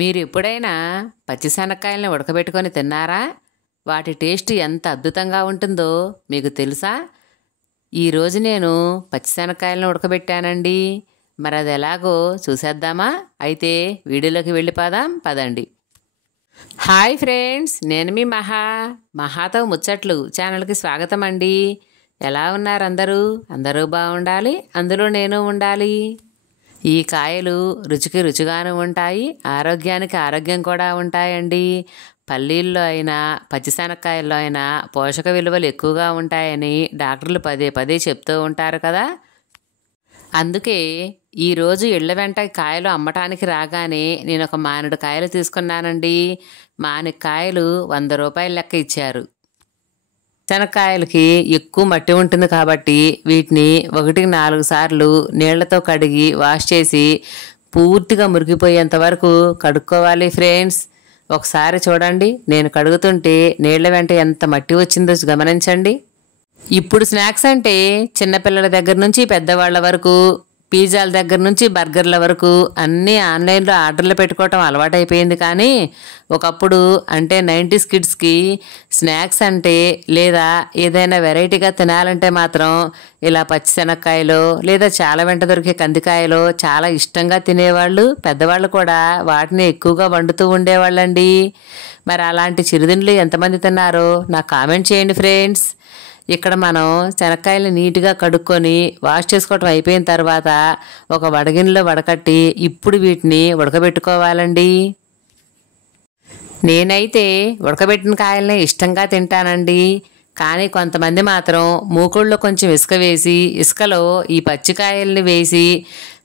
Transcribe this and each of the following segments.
మీరు ఎప్పుడైనా పచ్చిశనక్కాయలను ఉడకబెట్టుకొని తిన్నారా? వాటి టేస్ట్ ఎంత అద్భుతంగా ఉంటుందో మీకు తెలుసా? ఈరోజు నేను పచ్చిశనక్కాయలను ఉడకబెట్టానండి. మరి అది ఎలాగో చూసేద్దామా? అయితే వీడియోలోకి వెళ్ళిపోదాం పదండి. హాయ్ ఫ్రెండ్స్, నేను మీ మహాతో ముచ్చట్లు ఛానల్కి స్వాగతం అండి. ఎలా ఉన్నారు అందరూ? అందరూ బాగుండాలి, అందులో నేను ఉండాలి. ఈ కాయలు రుచికి రుచిగాను ఉంటాయి, ఆరోగ్యానికి ఆరోగ్యం కూడా ఉంటాయండి. పల్లీల్లో అయినా పచ్చిశనక్కాయల్లో అయినా పోషక విలువలు ఎక్కువగా ఉంటాయని డాక్టర్లు పదే పదే చెప్తూ ఉంటారు కదా. అందుకే ఈరోజు ఇళ్ల వెంట కాయలు అమ్మటానికి రాగానే నేను ఒక మామిడి కాయలు తీసుకున్నానండి. మామిడి కాయలు 100 రూపాయల లెక్క ఇచ్చారు. శనక్కాయలకి ఎక్కువ మట్టి ఉంటుంది కాబట్టి వీటిని 1-4 సార్లు నీళ్లతో కడిగి వాష్ చేసి పూర్తిగా మురిగిపోయేంత వరకు కడుక్కోవాలి ఫ్రెండ్స్. ఒకసారి చూడండి, నేను కడుగుతుంటే నీళ్ల వెంట ఎంత మట్టి వచ్చిందో గమనించండి. ఇప్పుడు స్నాక్స్ అంటే చిన్నపిల్లల దగ్గర నుంచి పెద్దవాళ్ల వరకు, పిజ్జాల దగ్గర నుంచి బర్గర్ల వరకు అన్నీ ఆన్లైన్లో ఆర్డర్లు పెట్టుకోవటం అలవాటైపోయింది. కానీ ఒకప్పుడు అంటే 90s కిడ్స్కి స్నాక్స్ అంటే లేదా ఏదైనా వెరైటీగా తినాలంటే మాత్రం ఇలా పచ్చిశనక్కాయలో లేదా చాలా వెంట దొరికే కందికాయలో చాలా ఇష్టంగా తినేవాళ్ళు. పెద్దవాళ్ళు కూడా వాటిని ఎక్కువగా వండుతూ ఉండేవాళ్ళండి. మరి అలాంటి చిరుతిండ్లు ఎంతమంది తిన్నారో నాకు కామెంట్ చేయండి ఫ్రెండ్స్. ఇక్కడ మనం శనక్కాయలు నీట్గా కడుక్కొని వాష్ చేసుకోవటం అయిపోయిన తర్వాత ఒక వడగిన్నెలో వడకట్టి ఇప్పుడు వీటిని ఉడకబెట్టుకోవాలండి. నేనైతే ఉడకబెట్టిన కాయలనే ఇష్టంగా తింటానండి. కానీ కొంతమంది మాత్రం మూకుళ్ళలో కొంచెం ఇసుక వేసి ఇసుకలో ఈ పచ్చికాయల్ని వేసి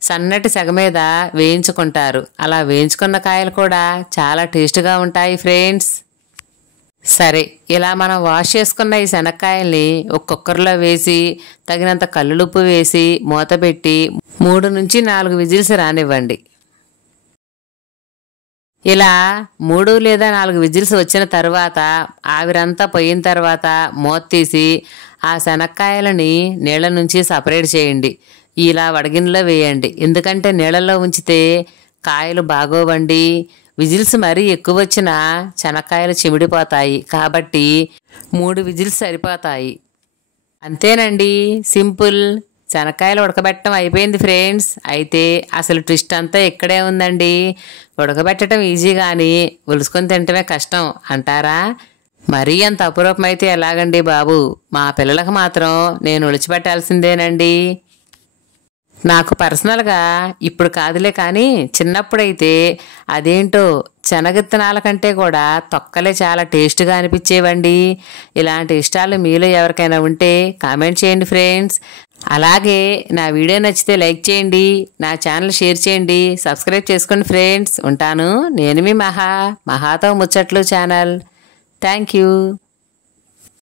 సన్నటి సెగ మీద వేయించుకుంటారు. అలా వేయించుకున్న కాయలు కూడా చాలా టేస్ట్గా ఉంటాయి ఫ్రెండ్స్. సరే, ఇలా మనం వాష్ చేసుకున్న ఈ శనక్కాయల్ని ఒక కుక్కర్లో వేసి తగినంత కల్లులుప్పు వేసి మూత పెట్టి 3-4 విజిల్స్ రానివ్వండి. ఇలా 3 లేదా 4 విజిల్స్ వచ్చిన తర్వాత ఆవిరంతా పోయిన తర్వాత మూత తీసి ఆ శనక్కాయలని నీళ్ళ నుంచి సపరేట్ చేయండి. ఇలా వడగిన్నెలో వేయండి. ఎందుకంటే నీళ్ళలో ఉంచితే కాయలు బాగోవండి. విజిల్స్ మరీ ఎక్కువ వచ్చినా శనక్కాయలు చిమిడిపోతాయి కాబట్టి 3 విజిల్స్ సరిపోతాయి. అంతేనండి, సింపుల్. శనక్కాయలు ఉడకబెట్టడం అయిపోయింది ఫ్రెండ్స్. అయితే అసలు ట్విస్ట్ అంతా ఇక్కడే ఉందండి. ఉడకబెట్టడం ఈజీ కానీ ఒలుసుకొని తినటమే కష్టం అంటారా? మరీ అంత అపురూపం అయితే ఎలాగండి బాబు? మా పిల్లలకు మాత్రం నేను ఒలిచిపెట్టాల్సిందేనండి. నాకు పర్సనల్గా ఇప్పుడు కాదులే కానీ చిన్నప్పుడైతే అదేంటో శనగిత్తనాల కంటే కూడా తొక్కలే చాలా టేస్ట్గా అనిపించేవండి. ఇలాంటి ఇష్టాలు మీలో ఎవరికైనా ఉంటే కామెంట్ చేయండి ఫ్రెండ్స్. అలాగే నా వీడియో నచ్చితే లైక్ చేయండి, నా ఛానల్ షేర్ చేయండి, సబ్స్క్రైబ్ చేసుకోండి ఫ్రెండ్స్. ఉంటాను. నేను మీ మహాతో ముచ్చట్లు ఛానల్. Thank you.